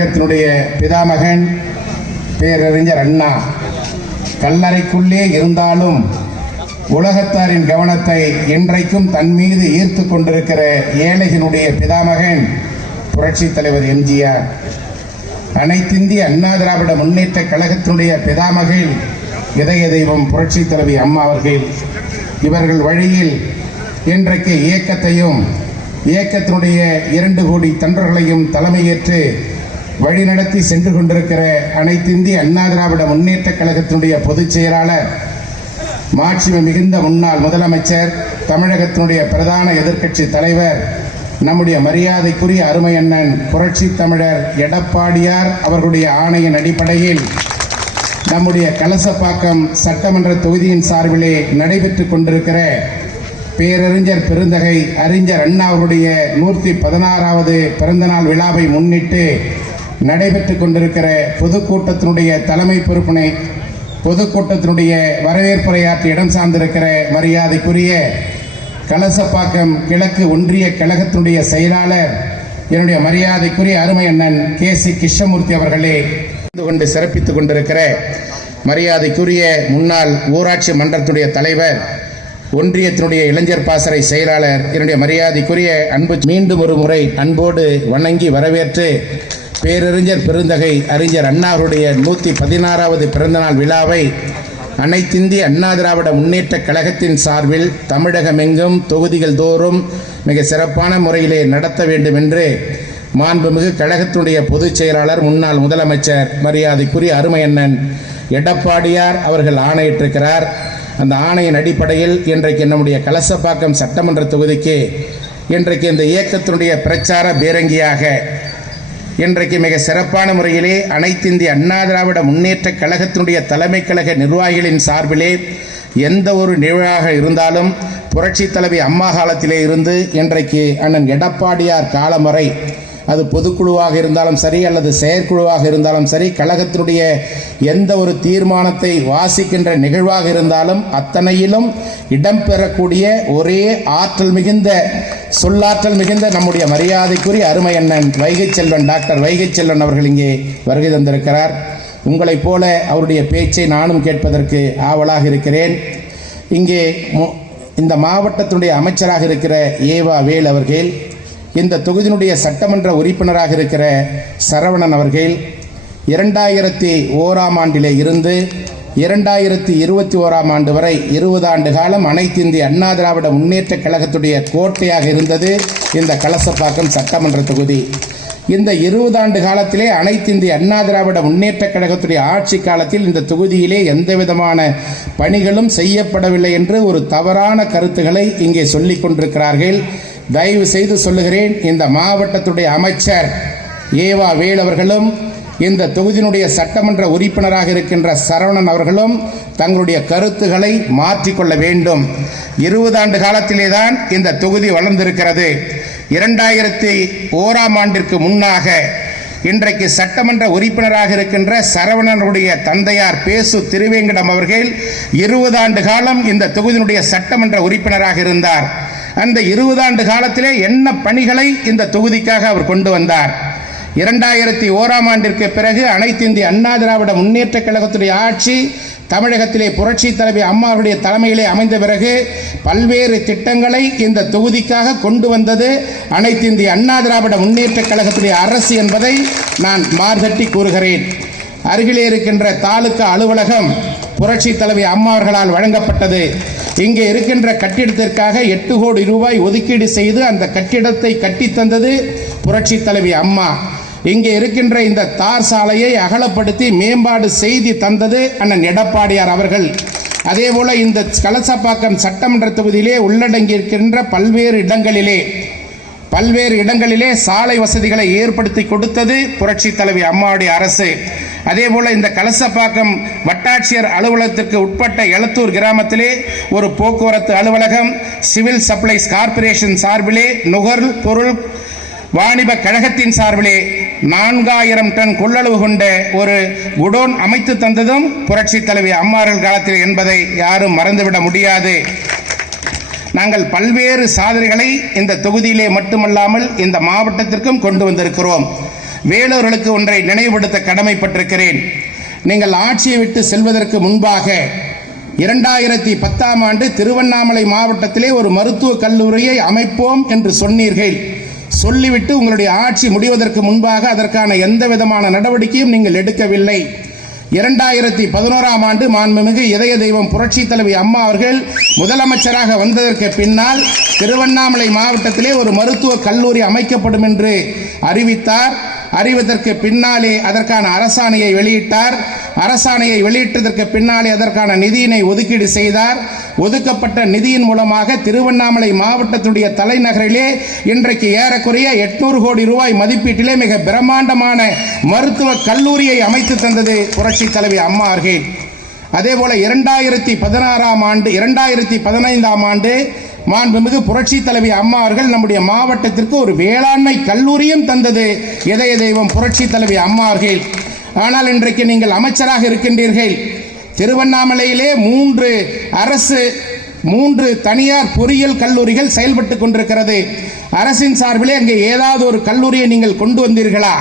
தமிழகத்தினுடைய பிதாமகன் பேரறிஞர் அண்ணா கல்லறைக்குள்ளே இருந்தாலும் உலகத்தாரின் கவனத்தை இன்றைக்கும் தன் மீது ஈர்த்து கொண்டிருக்கிற ஏழைகளுடைய பிதாமகன் புரட்சித் தலைவர் எம்ஜிஆர். அனைத்திந்திய அண்ணா திராவிட முன்னேற்ற கழகத்தினுடைய பிதாமகள் இதய தெய்வம் புரட்சி தலைவி அம்மா அவர்கள். இவர்கள் வழியில் இன்றைக்கு இயக்கத்தையும் இயக்கத்தினுடைய இரண்டு கோடி தொண்டர்களையும் தலைமையேற்று வழிநடத்தி சென்று கொண்டிருக்கிற அனைத்திந்திய அண்ணா திராவிட முன்னேற்ற கழகத்தினுடைய பொதுச் செயலாளர் மாட்சிமை மிகுந்த முன்னாள் முதலமைச்சர் தமிழகத்தினுடைய பிரதான எதிர்க்கட்சி தலைவர் நம்முடைய மரியாதைக்குரிய அருமை அண்ணன் புரட்சி தமிழர் எடப்பாடியார் அவர்களுடைய ஆணையின் அடிப்படையில் நம்முடைய கலசப்பாக்கம் சட்டமன்ற தொகுதியின் சார்பிலே நடைபெற்று கொண்டிருக்கிற பேரறிஞர் பெருந்தகை அறிஞர் அண்ணா அவருடைய நூற்றி பதினாறாவது பிறந்தநாள் விழாவை முன்னிட்டு நடைபெற்றுக் கொண்டிருக்கிற பொதுக்கூட்டத்தினுடைய தலைமை பொறுப்பினை பொதுக்கூட்டத்தினுடைய வரவேற்புரையாற்றி இடம் சார்ந்திருக்கிற மரியாதைக்குரிய கலசப்பாக்கம் கிழக்கு ஒன்றிய கழகத்தினுடைய செயலாளர் என்னுடைய மரியாதைக்குரிய அருமை அண்ணன் கே சி கிருஷ்ணமூர்த்தி அவர்களே கொண்டு சிறப்பித்துக் கொண்டிருக்கிற மரியாதைக்குரிய முன்னாள் ஊராட்சி மன்றத்துடைய தலைவர் ஒன்றியத்தினுடைய இளைஞர் பாசறை செயலாளர் என்னுடைய மரியாதைக்குரிய அன்பு மீண்டும் ஒரு முறை அன்போடு வணங்கி வரவேற்று பேரறிஞர் பெருந்தகை அறிஞர் அண்ணாவுடைய நூற்றி பதினாறாவது பிறந்தநாள் விழாவை அனைத்திந்திய அண்ணா திராவிட முன்னேற்ற கழகத்தின் சார்பில் தமிழகமெங்கும் தொகுதிகள் தோறும் மிக சிறப்பான முறையிலே நடத்த வேண்டும் என்று மாண்புமிகு கழகத்தினுடைய பொதுச் செயலாளர் முன்னாள் முதலமைச்சர் மரியாதைக்குரிய அருமையண்ணன் எடப்பாடியார் அவர்கள் ஆணையிட்டிருக்கிறார். அந்த ஆணையின் அடிப்படையில் இன்றைக்கு நம்முடைய கலசப்பாக்கம் சட்டமன்ற தொகுதிக்கு இன்றைக்கு இந்த இயக்கத்தினுடைய பிரச்சார பேரங்கியாக இன்றைக்கு மிக சிறப்பான முறையிலே அனைத்திந்திய அண்ணா திராவிட முன்னேற்ற கழகத்தினுடைய தலைமை கழக நிர்வாகிகளின் சார்பிலே எந்த ஒரு நிகழ்வாக இருந்தாலும் புரட்சி தலைவி அம்மா காலத்திலே இருந்து இன்றைக்கு அண்ணன் எடப்பாடியார் காலம் வரை அது பொதுக்குழுவாக இருந்தாலும் சரி அல்லது செயற்குழுவாக இருந்தாலும் சரி கழகத்தினுடைய எந்த ஒரு தீர்மானத்தை வாசிக்கின்ற நிகழ்வாக இருந்தாலும் அத்தனையிலும் இடம்பெறக்கூடிய ஒரே ஆற்றல் மிகுந்த சொல்லாற்றல் மிகுந்த நம்முடைய மரியாதைக்குரிய அருமை அண்ணன் வைகை செல்வன் டாக்டர் வைகை செல்வன் அவர்கள் இங்கே வருகை தந்திருக்கிறார். உங்களைப் போல அவருடைய பேச்சை நானும் கேட்பதற்கு ஆவலாக இருக்கிறேன். இங்கே மு- இந்த மாவட்டத்தினுடைய அமைச்சராக இருக்கிற ஏவா வேல் அவர்கள் இந்த தொகுதியினுடைய சட்டமன்ற உறுப்பினராக இருக்கிற சரவணன் அவர்கள் இரண்டாயிரத்தி ஓராம் ஆண்டிலே இருந்து இரண்டாயிரத்தி இருபத்தி ஓராம் ஆண்டு வரை இருபது ஆண்டு காலம் அனைத்து இந்திய அண்ணா திராவிட முன்னேற்ற கழகத்துடைய கோட்டையாக இருந்தது இந்த கலசப்பாக்கம் சட்டமன்ற தொகுதி. இந்த இருபது ஆண்டு காலத்திலே அனைத்து இந்திய அண்ணா திராவிட முன்னேற்ற கழகத்துடைய ஆட்சி காலத்தில் இந்த தொகுதியிலே எந்த விதமான பணிகளும் செய்யப்படவில்லை என்று ஒரு தவறான கருத்துக்களை இங்கே சொல்லிக் கொண்டிருக்கிறார்கள். தயவு செய்து சொல்லுகிறேன் இந்த மாவட்டத்துடைய அமைச்சர் ஏவா வேல் அவர்களும் இந்த தொகுதியினுடைய சட்டமன்ற உறுப்பினராக இருக்கின்ற சரவணன் அவர்களும் தங்களுடைய கருத்துக்களை மாற்றிக்கொள்ள வேண்டும். இருபது ஆண்டு காலத்திலே தான் இந்த தொகுதி வளர்ந்திருக்கிறது. இரண்டாயிரத்தி ஓராம் ஆண்டிற்கு முன்னாக இன்றைக்கு சட்டமன்ற உறுப்பினராக இருக்கின்ற சரவணனுடைய தந்தையார் பேசு திருவேங்கடம் அவர்கள் இருபது ஆண்டு காலம் இந்த தொகுதியினுடைய சட்டமன்ற உறுப்பினராக இருந்தார். அந்த இருபது ஆண்டு காலத்திலே என்ன பணிகளை இந்த தொகுதிக்காக அவர் கொண்டு வந்தார்? இரண்டாயிரத்தி ஓராம் ஆண்டிற்கு பிறகு அனைத்து இந்திய அண்ணா திராவிட முன்னேற்ற கழகத்துடைய ஆட்சி தமிழகத்திலே புரட்சி தலைவி அம்மாவுடைய தலைமையிலே அமைந்த பிறகு பல்வேறு திட்டங்களை இந்த தொகுதிக்காக கொண்டு வந்தது அனைத்து இந்திய அண்ணா திராவிட முன்னேற்ற கழகத்துடைய அரசு என்பதை நான் மார்தட்டி கூறுகிறேன். அருகிலே இருக்கின்ற தாலுகா அலுவலகம் புரட்சி தலைவி அம்மா அவர்களால் வழங்கப்பட்டது. இங்கே இருக்கின்ற கட்டிடத்திற்காக எட்டு கோடி ரூபாய் ஒதுக்கீடு செய்து அந்த கட்டிடத்தை கட்டித் தந்தது புரட்சி தலைவி அம்மா. இங்கே இருக்கின்ற இந்த தார் சாலையை அகலப்படுத்தி மேம்பாடு செய்து தந்தது அண்ணன் எடப்பாடியார் அவர்கள். அதேபோல இந்த கலசப்பாக்கம் சட்டமன்ற தொகுதியிலே உள்ளடங்கியிருக்கின்ற பல்வேறு இடங்களிலே பல்வேறு இடங்களிலே சாலை வசதிகளை ஏற்படுத்தி கொடுத்தது புரட்சி தலைவி அம்மாவுடைய அரசு. அதேபோல இந்த கலசப்பாக்கம் வட்டாட்சியர் அலுவலகத்திற்கு உட்பட்ட எளத்தூர் கிராமத்திலே ஒரு போக்குவரத்து அலுவலகம் சிவில் சப்ளைஸ் கார்ப்பரேஷன் சார்பிலே நுகர் பொருள் வாணிப கழகத்தின் சார்பிலே நான்காயிரம் டன் கொள்ளளவு கொண்ட ஒரு குடோன் அமைத்து தந்ததும் புரட்சி தலைவி அம்மார்கள் காலத்தில் என்பதை யாரும் மறந்துவிட முடியாது. நாங்கள் பல்வேறு சாதனைகளை இந்த தொகுதியிலே மட்டுமல்லாமல் இந்த மாவட்டத்திற்கும் கொண்டு வந்திருக்கிறோம். வேலூர்களுக்கு ஒன்றை நினைவுபடுத்த கடமைப்பட்டிருக்கிறேன். நீங்கள் ஆட்சியை விட்டு செல்வதற்கு முன்பாக இரண்டாயிரத்தி பத்தாம் ஆண்டு திருவண்ணாமலை மாவட்டத்திலே ஒரு மருத்துவக் கல்லூரியை அமைப்போம் என்று சொன்னீர்கள். சொல்லிவிட்டு உங்களுடைய ஆட்சி முடிவதற்கு முன்பாக அதற்கான எந்த விதமான நடவடிக்கையும் நீங்கள் எடுக்கவில்லை. இரண்டாயிரத்தி பதினோராம் ஆண்டு மாண்புமிகு இதய தெய்வம் புரட்சி தலைவி அம்மா அவர்கள் முதலமைச்சராக வந்ததற்கு பின்னால் திருவண்ணாமலை மாவட்டத்திலே ஒரு மருத்துவக் கல்லூரி அமைக்கப்படும் என்று அறிவித்தார். அறிவதற்கு பின்னாலே அதற்கான அரசாணையை வெளியிட்டார். அரசாணையை வெளியிட்டதற்கு பின்னாலே அதற்கான நிதியினை ஒதுக்கீடு செய்தார். ஒதுக்கப்பட்ட நிதியின் மூலமாக திருவண்ணாமலை மாவட்டத்துடைய தலைநகரிலே இன்றைக்கு ஏறக்குறைய எட்நூறு கோடி ரூபாய் மதிப்பீட்டிலே மிக பிரம்மாண்டமான மருத்துவ கல்லூரியை அமைத்து தந்தது புரட்சி தலைவி அம்மா அவர்கள். அதேபோல இரண்டாயிரத்தி பதினாறாம் ஆண்டு இரண்டாயிரத்தி பதினைந்தாம் ஆண்டு மாண்புமிகு புரட்சி தலைவி அம்மா அவர்கள் நம்முடைய மாவட்டத்திற்கு ஒரு வேளாண்மை கல்லூரியும் தந்தது. இதய தெய்வம் புரட்சி தலைவி அம்மா அவர்கள். ஆனால் இன்றைக்கு நீங்கள் அமைச்சராக இருக்கின்றீர்கள். திருவண்ணாமலையிலே மூன்று அரசு மூன்று தனியார் பொறியியல் கல்லூரிகள் செயல்பட்டு கொண்டிருக்கிறது. அரசின் சார்பிலே அங்கே ஏதாவது ஒரு கல்லூரியை நீங்கள் கொண்டு வந்தீர்களா?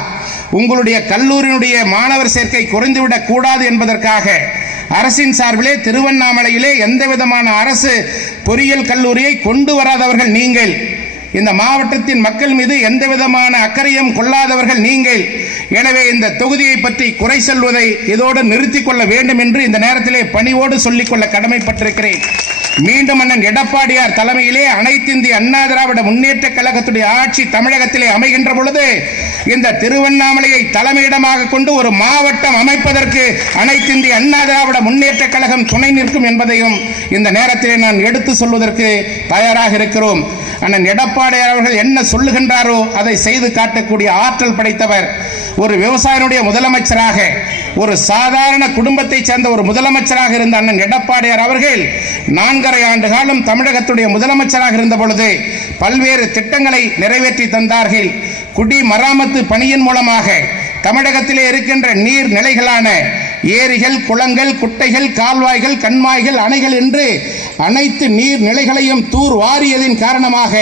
உங்களுடைய கல்லூரியினுடைய மாணவர் சேர்க்கை குறைந்துவிடக் கூடாது என்பதற்காக. அரசின் சார்பிலே திருவண்ணாமலையிலே எந்த விதமான அரசு பொறியியல் கல்லூரியை கொண்டு வராதவர்கள் நீங்கள். இந்த மாவட்டத்தின் மக்கள் மீது எந்த விதமான அக்கறையும் கொள்ளாதவர்கள் நீங்கள். எனவே இந்த தொகுதியை பற்றி குறை சொல்வதை இதோடு நிறுத்திக் கொள்ள வேண்டும் என்று இந்த நேரத்திலே பணிவோடு சொல்லிக்கொள்ள கடமைப்பட்டிருக்கிறேன். மீண்டும் அண்ணன் எடப்பாடியார் தலைமையிலே அனைத்து இந்திய அண்ணா திராவிட முன்னேற்ற கழகத்துடைய ஆட்சி தமிழகத்திலே அமைகின்ற பொழுது இந்த திருவண்ணாமலையை தலைமையிடமாக கொண்டு ஒரு மாவட்டம் அமைப்பதற்கு அனைத்து இந்திய அண்ணா திராவிட முன்னேற்ற கழகம் துணை நிற்கும் என்பதையும் இந்த நேரத்திலே நான் எடுத்து சொல்வதற்கு தயாராக இருக்கிறோம். அண்ணன் எடப்பாடியார் அவர்கள் என்ன சொல்லுகின்றாரோ அதை செய்து காட்டக்கூடிய ஆற்றல் படைத்தவர் ஒரு விவசாயினுடைய முதலமைச்சராக ஒரு சாதாரண குடும்பத்தைச் சேர்ந்த ஒரு முதலமைச்சராக இருந்த அண்ணன் எடப்பாடியார் அவர்கள் நான்கரை ஆண்டு காலம் தமிழகத்துடைய முதலமைச்சராக இருந்த பொழுது பல்வேறு திட்டங்களை நிறைவேற்றி தந்தார்கள். குடி மராமத்து பணியின் மூலமாக தமிழகத்திலே இருக்கின்ற நீர் நிலைகளான ஏரிகள் குளங்கள் குட்டைகள் கால்வாய்கள் கண்மாய்கள் அணைகள் என்று அனைத்து நீர் நிலைகளையும் தூர் வாரியதின் காரணமாக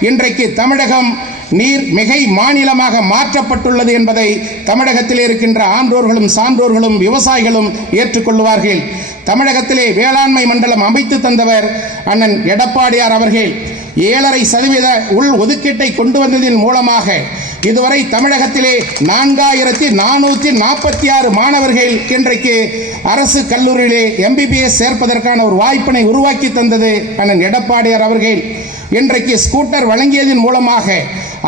இன்றைக்கு தமிழகம் நீர் மிகை மாநிலமாக மாற்றப்பட்டுள்ளது என்பதை தமிழகத்தில் இருக்கின்ற ஆன்றோர்களும் சான்றோர்களும் விவசாயிகளும் ஏற்றுக்கொள்வார்கள். தமிழகத்திலே வேளாண்மை மண்டலம் அமைத்து தந்தவர் அண்ணன் எடப்பாடியார் அவர்கள். ஏழரை சதவீத உள் ஒதுக்கீட்டை கொண்டு வந்ததின் மூலமாக இதுவரை தமிழகத்திலே நான்காயிரத்தி நானூற்றி நாற்பத்தி ஆறு மாணவர்கள் இன்றைக்கு அரசு கல்லூரியிலே எம்பிபிஎஸ் சேர்ப்பதற்கான ஒரு வாய்ப்பினை உருவாக்கி தந்தது அண்ணன் எடப்பாடியார் அவர்கள். இன்றைக்கு ஸ்கூட்டர் வழங்கியதன் மூலமாக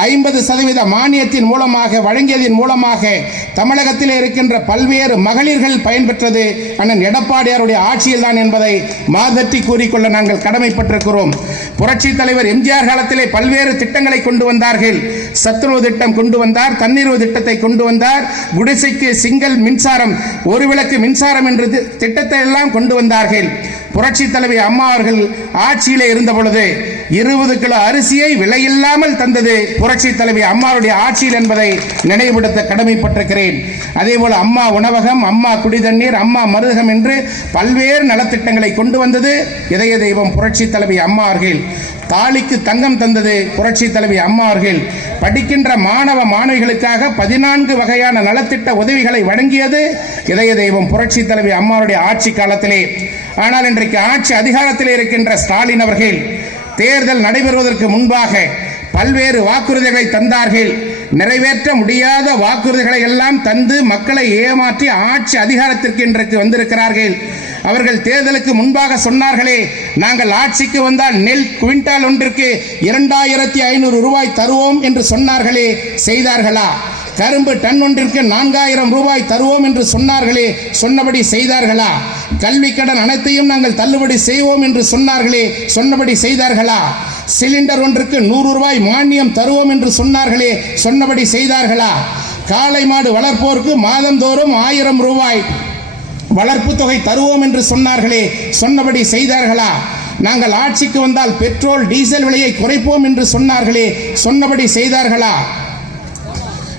ஐம்பது சதவீத மானியத்தின் மூலமாக வழங்கியதன் மூலமாக தமிழகத்தில் இருக்கின்ற பல்வேறு மகளிர்கள் பயன்பெற்றது அண்ணன் எடப்பாடியாருடைய ஆட்சியில்தான் என்பதை மாதட்டி கூறிக்கொள்ள நாங்கள் கடமைப்பட்டிருக்கிறோம். புரட்சித் தலைவர் எம்ஜிஆர் காலத்திலே பல்வேறு திட்டங்களை கொண்டு வந்தார்கள். சத்துணவு திட்டம் கொண்டு வந்தார் தண்ணீர் திட்டத்தை கொண்டு வந்தார். குடிசைக்கு சிங்கல் மின்சாரம் ஒரு விளக்கு மின்சாரம் என்ற தி- திட்டத்தை எல்லாம் கொண்டு வந்தார்கள். புரட்சி தலைவி அம்மா அவர்கள் ஆட்சியிலே இருந்த பொழுது இருபது கிலோ அரிசியை விலையில்லாமல் தந்தது புரட்சி தலைவி அம்மாவுடைய ஆட்சியில் என்பதை நினைவுபடுத்த கடமைப்பட்டிருக்கிறேன். அதே போல அம்மா உணவகம் அம்மா குடிதண்ணீர் அம்மா மருதகம் என்று பல்வேறு நலத்திட்டங்களை கொண்டு வந்தது இதய தெய்வம் புரட்சி தலைவி அம்மா அவர்கள். தாலிக்கு தங்கம் தந்தது புரட்சி தலைவி அம்மா அவர்கள். படிக்கின்ற மாணவ மாணவிகளுக்காக பதினான்கு வகையான நலத்திட்ட உதவிகளை வழங்கியது இதய தெய்வம் புரட்சி தலைவி அம்மாவுடைய ஆட்சி காலத்திலே. ஆனால் இன்றைக்கு ஆட்சி அதிகாரத்தில் இருக்கின்ற ஸ்டாலின் அவர்கள் தேர்தல் நடைபெறுவதற்கு முன்பாக பல்வேறு வாக்குறுதிகளை தந்தார்கள். நிறைவேற்ற முடியாத வாக்குறுதிகளை எல்லாம் தந்து மக்களை ஏமாற்றி ஆட்சி அதிகாரத்திற்கு இன்றைக்கு வந்திருக்கிறார்கள். அவர்கள் தேர்தலுக்கு முன்பாக சொன்னார்களே நாங்கள் ஆட்சிக்கு வந்தால் நெல் குவிண்டால் ஒன்றிற்கு இரண்டாயிரத்தி ஐநூறு ரூபாய் தருவோம் என்று சொன்னார்களே செய்தார்களா? கரும்பு டன் ஒன்றிற்கு நான்காயிரம் ரூபாய் தருவோம் என்று சொன்னார்களே சொன்னபடி செய்தார்களா? கல்வி கடன் அனைத்தையும் நாங்கள் தள்ளுபடி செய்வோம் என்று சொன்னார்களே சொன்னபடி செய்தார்களா? சிலிண்டர் ஒன்றுக்கு நூறு ரூபாய் மானியம் தருவோம் என்று சொன்னார்களே சொன்னபடி செய்தார்களா? காளை மாடு வளர்ப்போருக்கு மாதந்தோறும் ஆயிரம் ரூபாய் வளர்ப்பு தொகை தருவோம் என்று சொன்னார்களே சொன்னபடி செய்தார்களா? நாங்கள் ஆட்சிக்கு வந்தால் பெட்ரோல் டீசல் விலையை குறைப்போம் என்று சொன்னார்களே சொன்னபடி செய்தார்களா?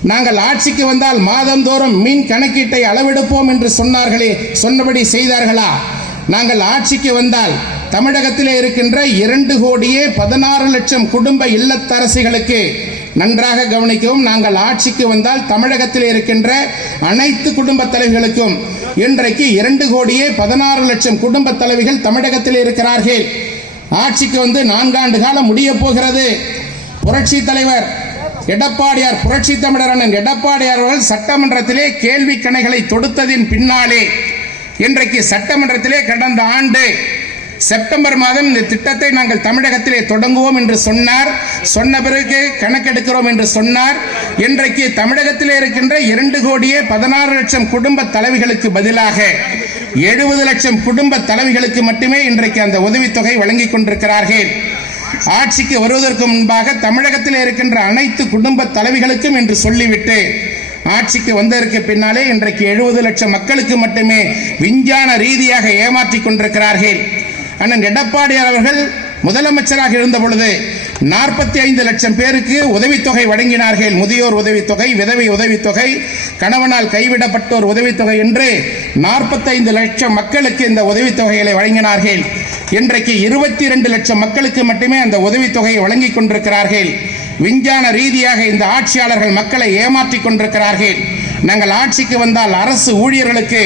நாங்கள் ஆட்சிக்கு வந்தால் மாதந்தோறும் மீன் கணக்கீட்டை அளவெடுப்போம் என்று சொன்னார்களே சொன்னபடி செய்தார்களா? நாங்கள் ஆட்சிக்கு வந்தால் தமிழகத்திலே இருக்கின்ற இரண்டு கோடியே பதினாறு லட்சம் குடும்ப இல்லத்தரசிகளுக்கு நன்றாக கவனிக்கவும். நாங்கள் ஆட்சிக்கு வந்தால் தமிழகத்தில் இருக்கின்ற அனைத்து குடும்ப தலைவர்களுக்கும் இன்றைக்கு இரண்டு கோடியே பதினாறு லட்சம் குடும்ப தலைவிகள் தமிழகத்தில் இருக்கிறார்கள். ஆட்சிக்கு வந்து நான்காண்டு காலம் முடிய போகிறது. புரட்சி தலைவர் எடப்பாடியார் புரட்சி தமிழர் எடப்பாடியார் அவர்கள் சட்டமன்றத்திலே கேள்வி கணைகளை தொடுத்ததின் பின்னாலே இன்றைக்கு சட்டமன்றத்திலே கடந்த ஆண்டு செப்டம்பர் மாதம் இந்த திட்டத்தை நாங்கள் தமிழகத்திலே தொடங்குவோம் என்று சொன்னார். சொன்ன பிறகு கணக்கெடுக்கிறோம் என்று சொன்னார். இன்றைக்கு தமிழகத்திலே இருக்கின்ற இரண்டு கோடியே பதினாறு லட்சம் குடும்ப தலைவிகளுக்கு பதிலாக எழுபது லட்சம் குடும்ப தலைவிகளுக்கு மட்டுமே இன்றைக்கு அந்த உதவித்தொகை வழங்கிக் கொண்டிருக்கிறார்கள். ஆட்சிக்கு வருவதற்கு முன்பாக தமிழகத்தில் இருக்கின்ற அனைத்து குடும்ப தலைவிகளுக்கும் என்று சொல்லிவிட்டு ஆட்சிக்கு வந்ததற்கு பின்னாலே இன்றைக்கு எழுபது லட்சம் மக்களுக்கு மட்டுமே விஞ்ஞான ரீதியாக ஏமாற்றிக் கொண்டிருக்கிறார்கள். அண்ணன் எடப்பாடியார் அவர்கள் முதலமைச்சராக இருந்த பொழுது நாற்பத்தி ஐந்து லட்சம் பேருக்கு உதவித்தொகை வழங்கினார்கள். முதியோர் உதவித்தொகை விதவை உதவித்தொகை கணவனால் கைவிடப்பட்டோர் உதவித்தொகை என்று நாற்பத்தைந்து லட்சம் மக்களுக்கு இந்த உதவித்தொகைகளை வழங்கினார்கள். இன்றைக்கு இருபத்தி இரண்டு லட்சம் மக்களுக்கு மட்டுமே அந்த உதவித்தொகையை வழங்கிக் கொண்டிருக்கிறார்கள். விஞ்ஞான ரீதியாக இந்த ஆட்சியாளர்கள் மக்களை ஏமாற்றிக் கொண்டிருக்கிறார்கள். நாங்கள் ஆட்சிக்கு வந்தால் அரசு ஊழியர்களுக்கு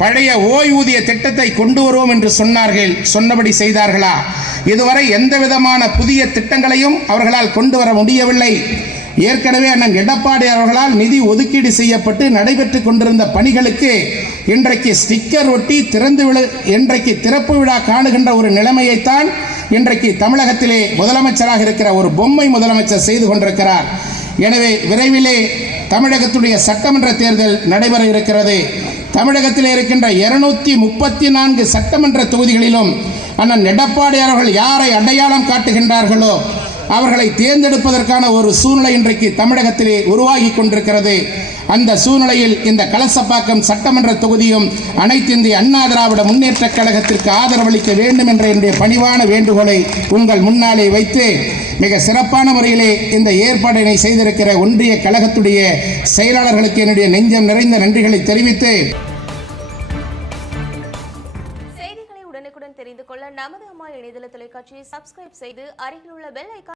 பழைய ஓய்வூதிய திட்டத்தை கொண்டு வருவோம் என்று சொன்னார்கள். சொன்னபடி செய்தார்களா? இதுவரை எந்த விதமான புதிய திட்டங்களையும் அவர்களால் கொண்டு வர முடியவில்லை. ஏற்கனவே அண்ணன் எடப்பாடி அவர்களால் நிதி ஒதுக்கீடு செய்யப்பட்டு நடைபெற்றுக் கொண்டிருந்த பணிகளுக்கு இன்றைக்கு ஸ்டிக்கர் ஒட்டி திறந்து விழு இன்றைக்கு திறப்பு விழா காணுகின்ற ஒரு நிலைமையைத்தான் இன்றைக்கு தமிழகத்திலே முதலமைச்சராக இருக்கிற ஒரு பொம்மை முதலமைச்சர் செய்து கொண்டிருக்கிறார். எனவே விரைவிலே தமிழகத்துடைய சட்டமன்ற தேர்தல் நடைபெற இருக்கிறது. தமிழகத்தில் இருக்கின்ற இருநூத்தி முப்பத்தி நான்கு சட்டமன்ற தொகுதிகளிலும் அண்ணன் எடப்பாடி அவர்கள் யாரை அடையாளம் காட்டுகின்றார்களோ அவர்களை தேர்ந்தெடுப்பதற்கான ஒரு சூழ்நிலை இன்றைக்கு தமிழகத்திலே உருவாகி கொண்டிருக்கிறது. அந்த சூழ்நிலையில் இந்த கலசப்பாக்கம் சட்டமன்ற தொகுதியும் அனைத்து இந்திய அண்ணா திராவிட முன்னேற்ற கழகத்திற்கு ஆதரவளிக்க வேண்டும் என்ற என்னுடைய பணிவான வேண்டுகோளை உங்கள் முன்னாலே வைத்து மிக சிறப்பான முறையிலே இந்த ஏற்பாடினை செய்திருக்கிற ஒன்றிய கழகத்துடைய செயலாளர்களுக்கு என்னுடைய நெஞ்சம் நிறைந்த நன்றிகளை தெரிவித்து செய்திகளை உடனுக்குடன் தெரிந்து கொள்ள நமது அம்மா இணையதள தொலைக்காட்சியை சப்ஸ்கிரைப் செய்து அருகில் உள்ள பெல் ஐக்கான்